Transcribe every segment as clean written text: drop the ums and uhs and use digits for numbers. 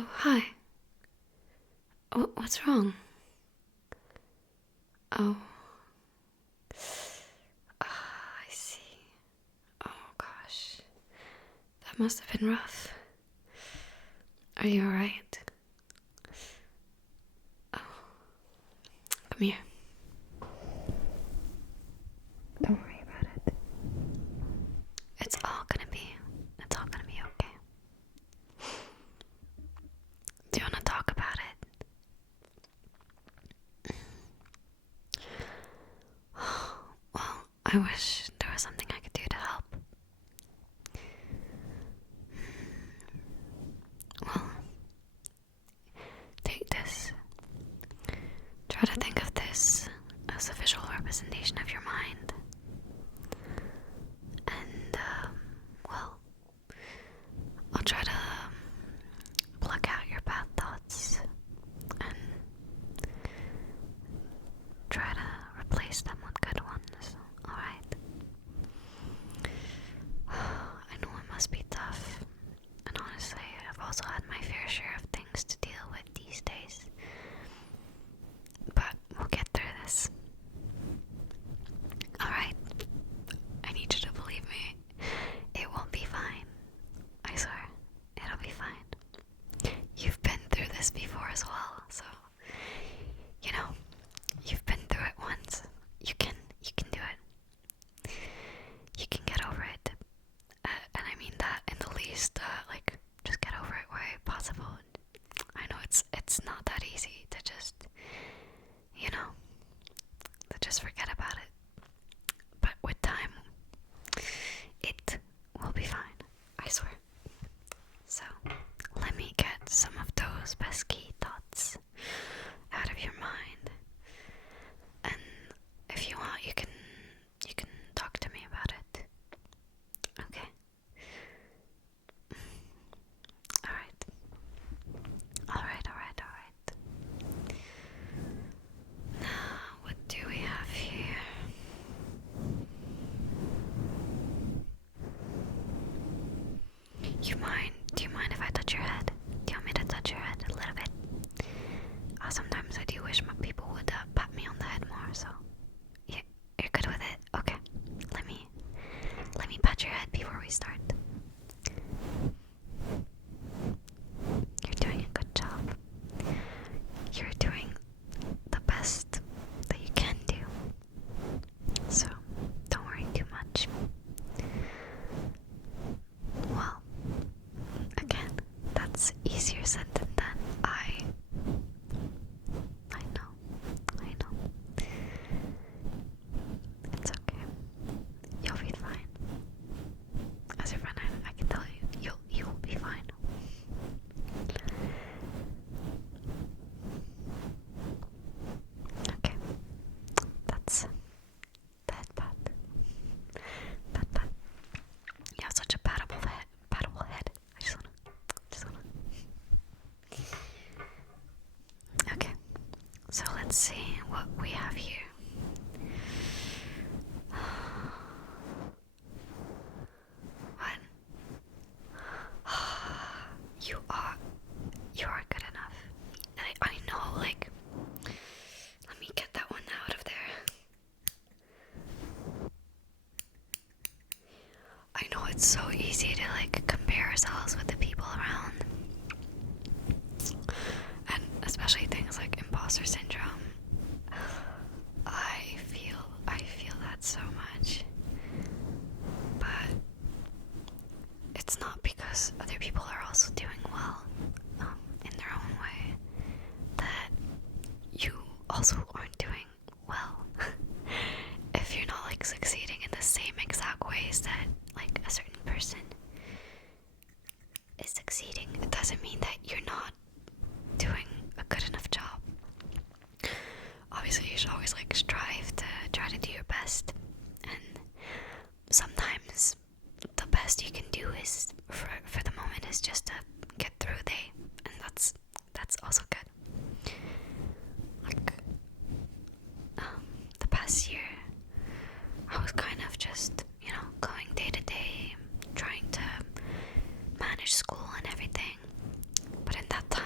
Oh, hi. What's wrong? Oh. I see. Oh, gosh. That must have been rough. Are you alright? Oh. Come here. Don't worry about it. It's all gonna be okay. Do you want to talk about it? Well, I wish there was something I could do to help. Well, take this. Try to think of this as a visual representation of your mind. And, well, I'll try to pluck out your bad thoughts and try to replace them with good ones, alright? I know it must be tough, and honestly, I've also had my fair share of things to deal with these days. But we'll get through this. Alright? I need you to believe me. It won't be fine. I swear, it'll be fine. You've been through this before as well, so you know, you've been through it once. You can do it. You can get over it. And I mean that in the least, like, just get over it where possible. I know it's not that easy to just, to just forget about it. But with time, it will be fine. I swear. So, let me get some of those pesky thoughts out of your mind. And if you want, you can talk to me about it. Okay? Alright. Now, what do we have here? Do you mind if I touch your head? Do you want me to touch your head a little bit? Sometimes I do wish my people would pat me on the head more, so you're good with it? Okay. Let me pat your head before we start. You're doing a good job. You're doing the best that you can do. So, don't worry too much. Well, again, that's easier said than done. I know. It's okay. You'll be fine. As your friend, I can tell you, you'll be fine. Okay. That's that bad. You have such a pattable head. I just wanna. Okay. So let's see what we have here. What? You are good enough. I know, like, let me get that one out of there. I know it's so easy to, like, compare ourselves with the people around. And especially things like imposter syndrome. I feel that so much. But it's not because other people are also doing well in their own way that you also aren't doing well. If you're not, like, succeeding in the same exact ways that, like, a certain person is succeeding, it doesn't mean that you're not doing a good enough job. Obviously, you should always, like, strive to try to do your best, and sometimes the best you can do is for the moment is just to get through the day, and that's also good. Like, the past year, I was kind of just, going day to day, trying to manage school and everything. But in that time,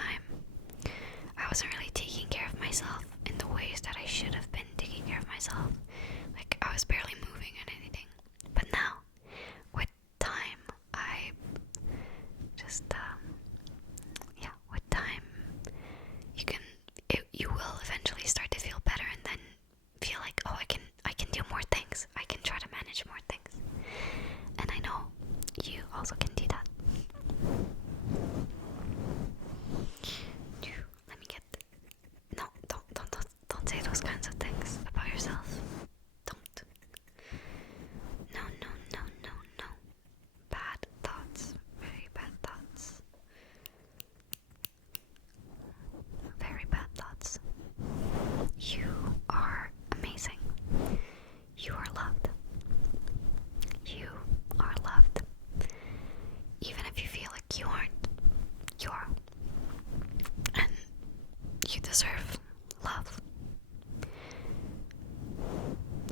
deserve love.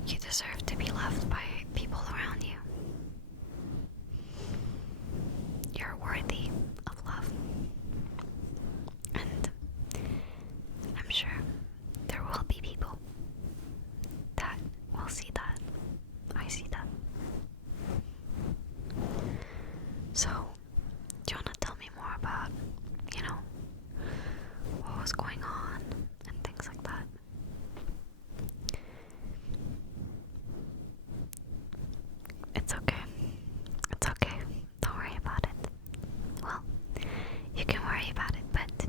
You deserve to be loved by people around you. You're worthy of love. And I'm sure there will be people that will see that. I see that. So, do you want to tell me more about, what was going on and things like that? It's okay. It's okay. Don't worry about it. Well, you can worry about it, but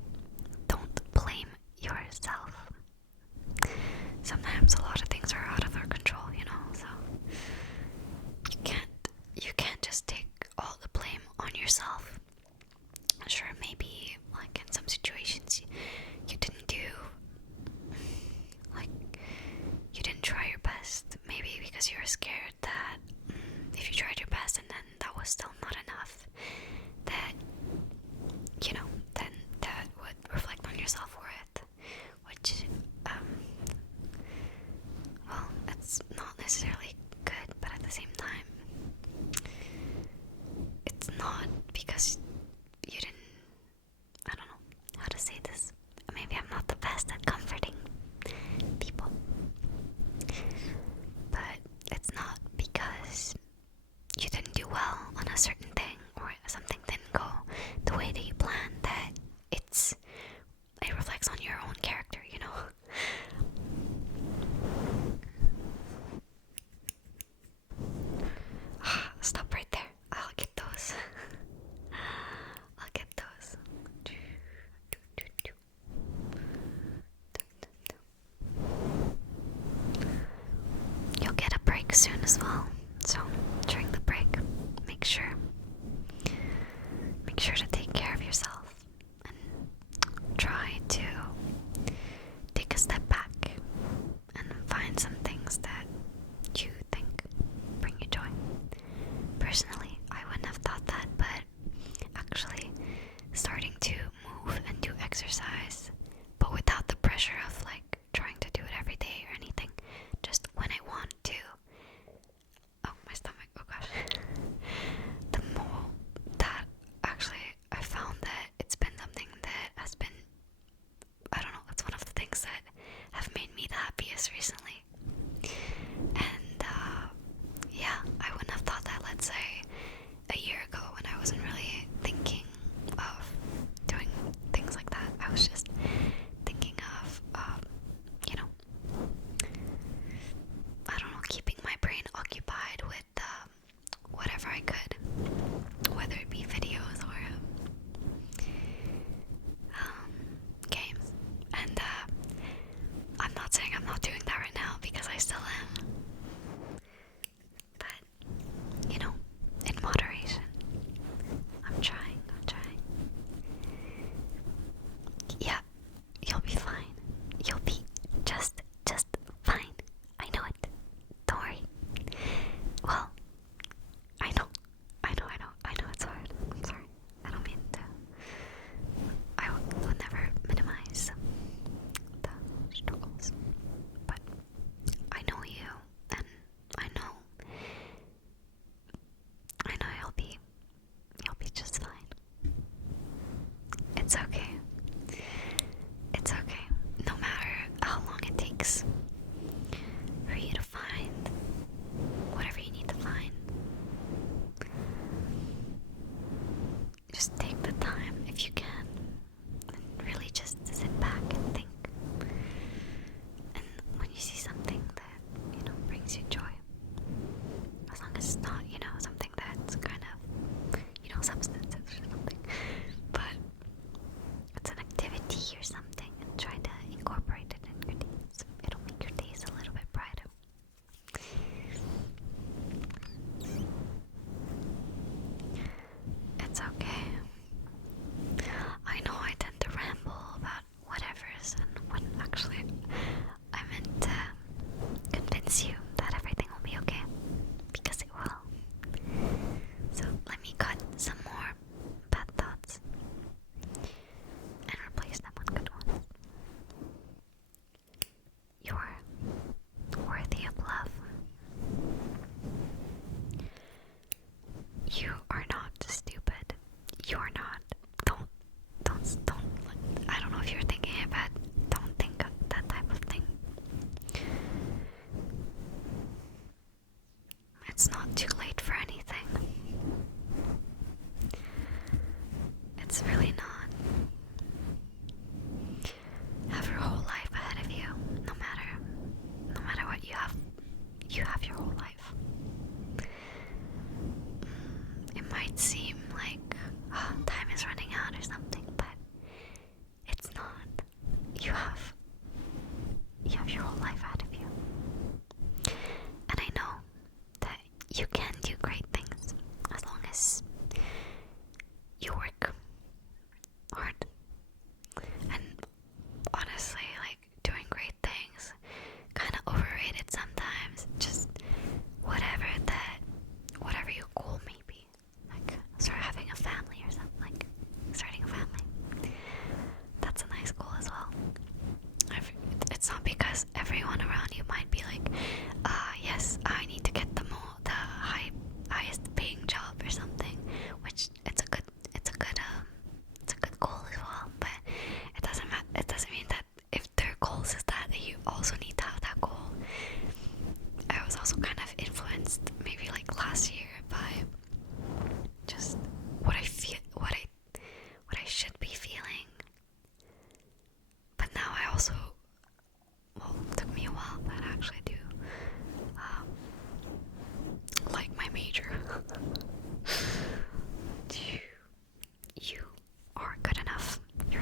don't blame yourself. Sometimes a lot of things are out of our control, so you can't just take all the blame on yourself. Sure, maybe like in some situations you didn't do, like you didn't try your best, maybe because you were scared that if you tried your best and then that was still not enough, that then that would reflect on your self-worth, which well, it's not necessarily good, but at the same time it's not because you didn't, I don't know how to say this. Maybe I'm not the best at comforting people. But it's not because you didn't do well on a certain thing or something didn't go the way that you planned that it reflects on your own character, Stop right there. I'll get those. I'll get those. You'll get a break soon as well. So during the break, make sure to take care of yourself and try to take a step back and find some things that you think bring you joy. Personally, I wouldn't have thought that, but actually starting to move and do exercise, but without the pressure of like trying to do it every day or anything, just when I want to. Oh, my stomach, oh gosh. The more that actually I found that it's been something that has been, I don't know, it's one of the things that have made me the happiest recently. And yeah, I wouldn't have thought that, let's say, a year ago when I wasn't really thinking of doing things like that. I was just thinking of, I don't know, keeping my brain occupied with whatever I could, whether it be videos or games. And I'm not saying I'm not doing that right now, because I still am. But, in moderation. I'm trying. Yeah, you'll be fine. You'll be just fine. I know it. Don't worry. Well, I know it's hard. I'm sorry. I don't mean to. I would never minimize the struggles. But I know you, and I know you'll be just fine. It's okay. It's okay. No matter how long it takes for you to find whatever you need to find. Just take the time, if you can, and really just sit back and think. And when you see something that, brings you joy, as long as it's not, something that's kind of, substantive or something, but it's an activity or something, and try to incorporate it in your days. It'll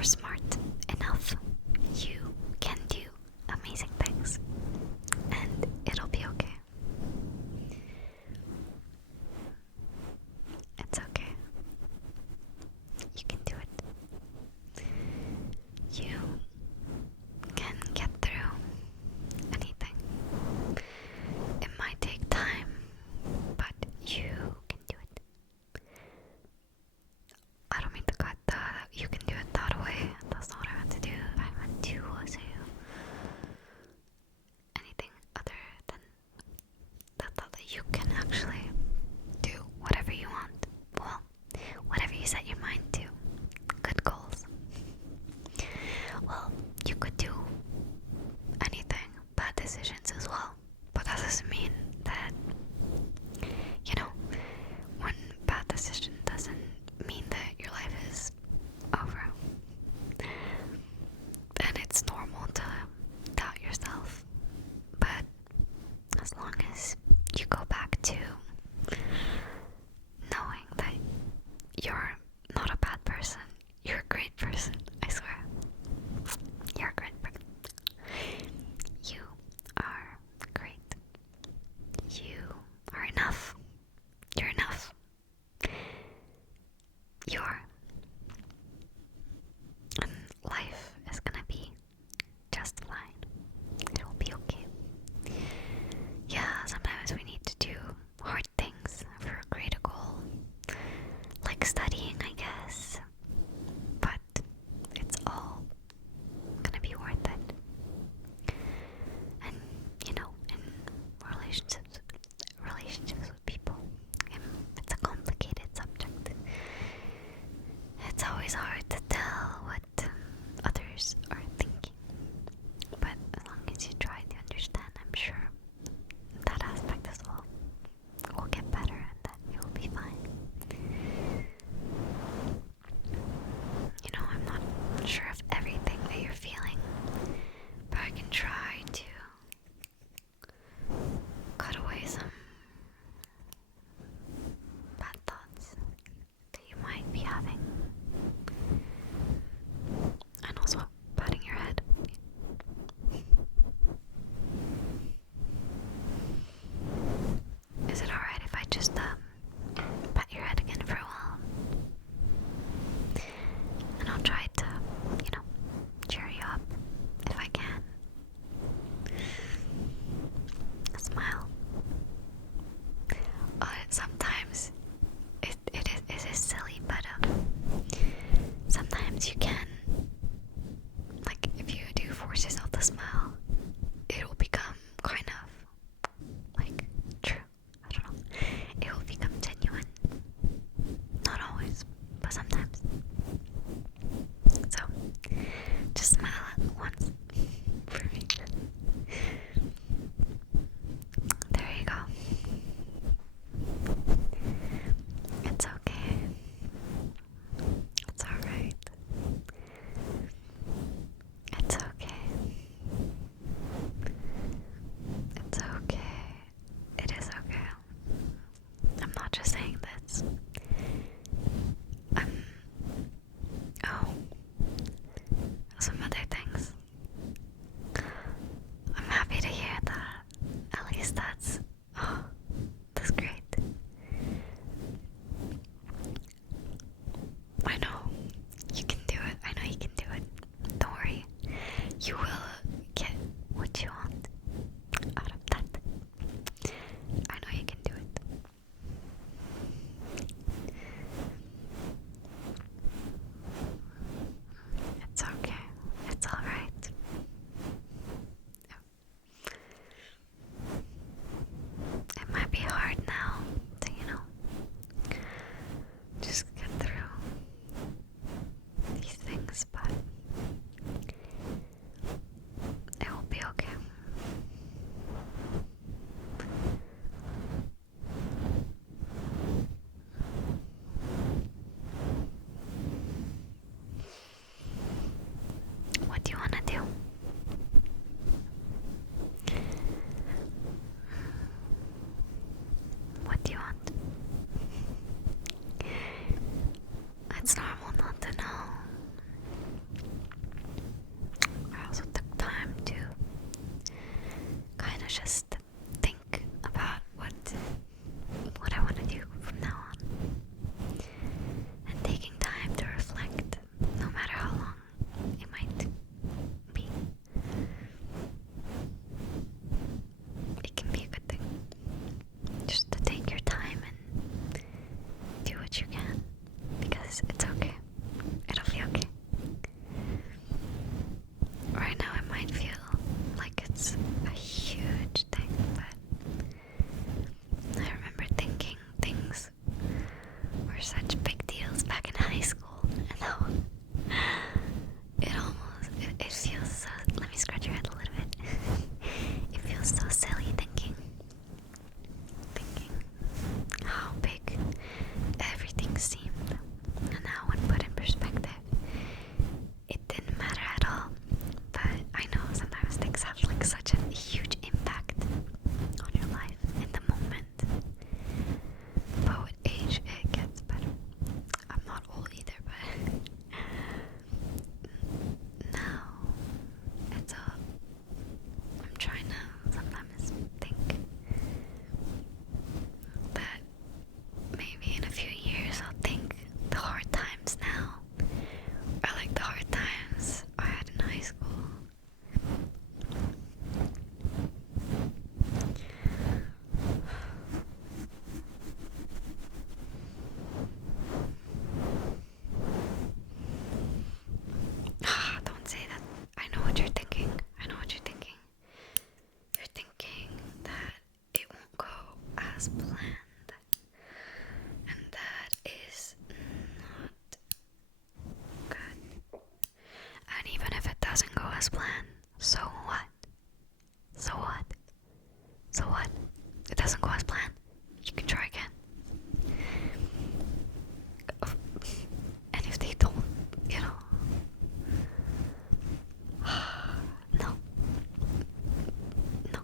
you're smart enough. You can do amazing things, and it'll be okay. It's okay. You can do it. You can get through anything. It might take time, but you can do it. I don't mean to cut that. You can do it that way. That's not what I meant to do. I meant to say anything other than that you can actually do whatever you want. Well, whatever you set your mind to. Good goals. Well, you could do anything, bad decisions as well. But that doesn't mean that, one bad decision doesn't mean that your life is over. And it's normal to doubt yourself. But as long as you go back to knowing that you're not a bad person, you're a great person, I swear. You're a great person. You are great. You are enough. You're enough. You are. And life is gonna be just fine. It will be okay. Yeah, sometimes we need to do hard things for a greater goal. Like studying, I guess. But it's all gonna be worth it. And, in relationships with people, it's a complicated subject. It's always hard to tell what others are thinking. But as long as you try to understand, I'm sure that aspect as well will get better and that it will be fine. I'm not sure of everything that you're feeling, but I can try to cut away some bad thoughts that you might be having. And also patting your head. Is it alright if I just pat your head again for a while? And I'll try to, cheer you up if I can. Smile. Sometimes it is silly, but sometimes you can, like, if you do force yourself to smile, it will become kind of like true. I don't know. It will become genuine. Not always, but sometimes. So, just smile at once for me. There you go. It's okay. It's alright. It's okay. It's okay. It is okay. I'm not just saying this. Some other things. I'm happy to hear that. At least that's great. I know you can do it. I know you can do it. Don't worry. You will get what you want out of that. I know you can do it. It's okay. as planned. So what? So what? So what? It doesn't go as planned. You can try again. And if they don't, you know, no. No.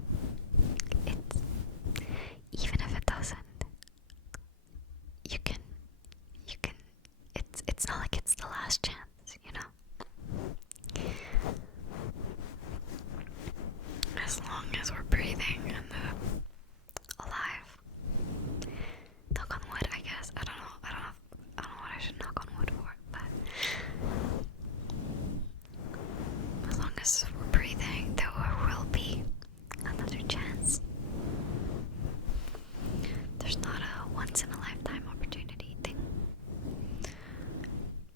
It's, even if it doesn't, you can, it's not like it's the last chance, you know? As long as we're breathing and alive. Knock on wood, I guess. I don't know what I should knock on wood for, but as long as we're breathing, there will be another chance. There's not a once in a lifetime opportunity thing.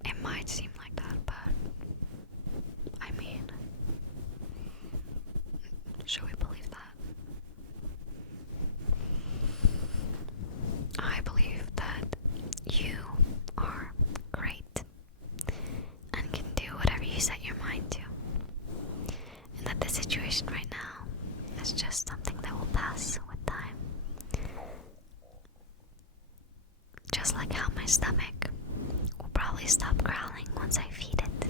It might seem like that, but I mean, should we believe that? I believe that you are great and can do whatever you set your mind to, and that the situation right now is just something that will pass with time. Just like how my stomach will probably stop growling once I feed it.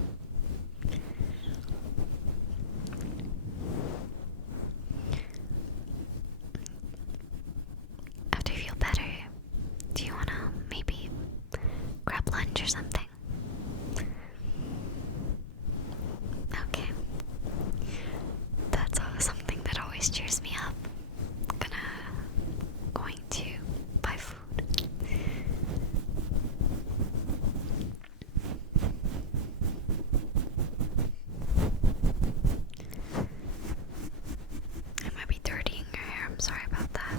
After you feel better, do you wanna maybe grab lunch or something? Okay. That's something that always cheers me up. Going to buy food. I might be dirtying your hair. I'm sorry about that.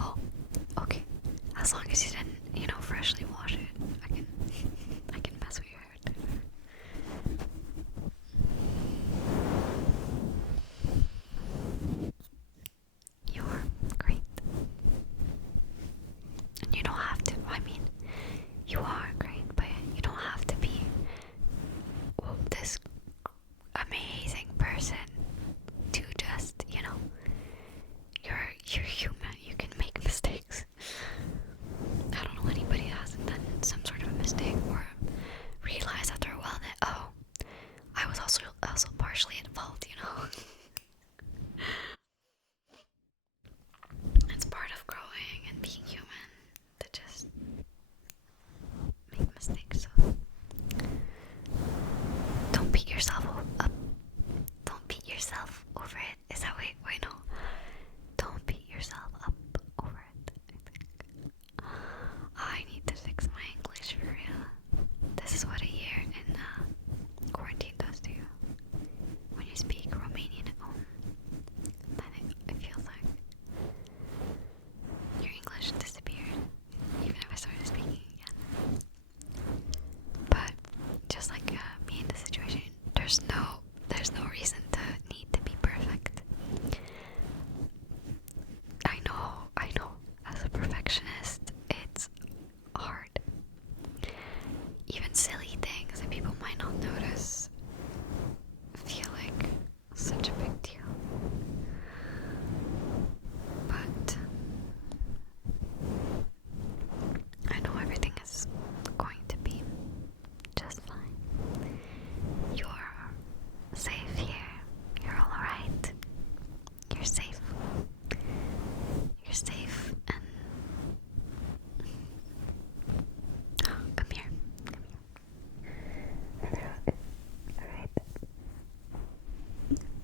Oh, okay. As long as you didn't, freshly wash it, I can mess with your hair too. You're great. And you don't have to, you are great, but you don't have to be this amazing person to just, you're human. You can make mistakes. I don't know anybody that hasn't done some sort of a mistake or realized after a while that, oh, I was also partially at fault, It's part of growing and being human to just make mistakes. So don't beat yourself up. Don't beat yourself over it. Is that wait no. Don't beat yourself up over it. I need to fix my English for real. This is what a year in quarantine does to you. When you speak Romanian at home, then it feels like your English disappeared, even if I started speaking again. But just like me in this situation, there's no reason to need to be perfect. I know, as a perfectionist, it's hard. Even silly things that people might not notice feel like such a big deal. But I know everything is going to be just fine. You're safe here. You're all alright. You're safe. You're safe and come here. Alright.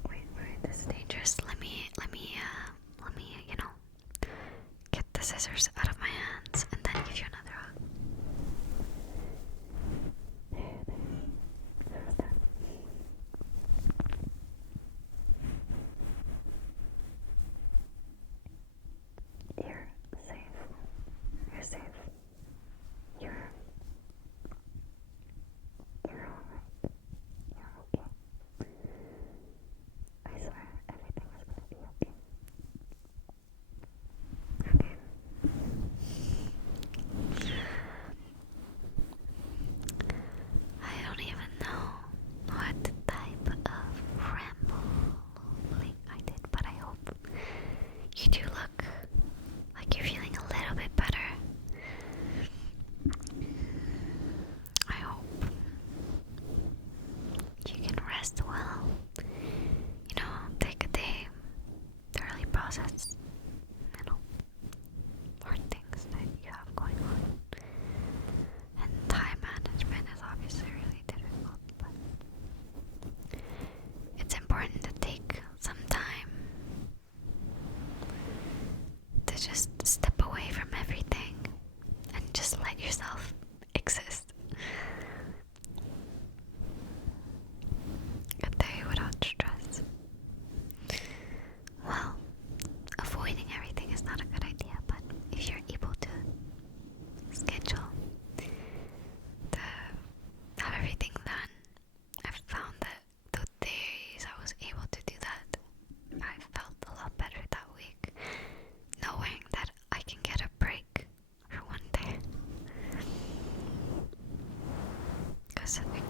Wait, this is dangerous. Let me get the scissors out of my hands and then give you another hug. You're safe. You're safe. You're alright. You're okay. I swear everything is gonna be okay. Okay. specific